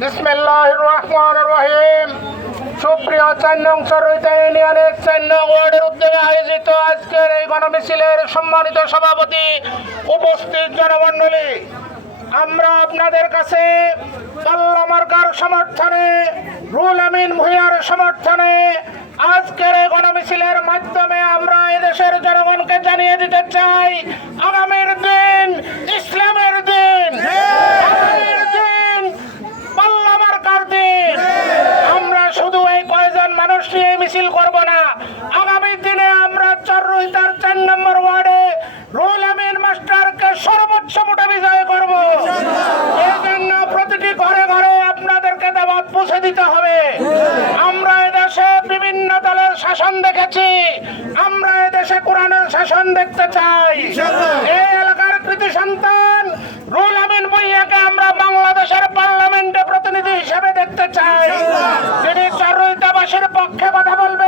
বিসমিল্লাহির রহমানির রহিম। সুপ্রিয় 4 নং সরইতা ইউনিয়নের 4 নং ওয়ার্ডের উদ্যোগে আয়োজিত আজকের এই গণমিছিলের সম্মানিত সভাপতি, উপস্থিত জনমণ্ডলী, আমরা আপনাদের কাছে আল্লাহ মার্কার সমর্থনে, রুহুল আমিন ভূঁইয়ার সমর্থনে আজকের এই গণমিছিলের মাধ্যমে আমরা এদেশের জনগণকে জানিয়ে দিতে চাই, আগামীর দিন ইসলামের দিন, আগামীর দিন আল্লাহ মার্কার দিন। আমরা শুধু এই কয়েকজন মানুষ নিয়ে মিছিল করব না, আগামী দিনে আমরা চররুইতার 4 নম্বর ওয়ার্ডে রুহুল আমিন মাস্টারকে সর্বোচ্চ ভোটে বিজয় করব। এই জন্য প্রতিটি ঘরে ঘরে আপনাদেরকে দাওয়াত পৌঁছে দিতে হবে। আমরা এদেশে বিভিন্ন দলের শাসন দেখেছি, আমরা এদেশে কোরআনের শাসন দেখতে চাই। এই এলাকার কৃতি সন্তান রুহুল আমিন ভূঁইয়াকে আমরা বাংলাদেশের পার্লামেন্টে প্রতিনিধি হিসেবে দেখতে চাই। তিনি চররুইতাবাসীর পক্ষে কথা বলবেন।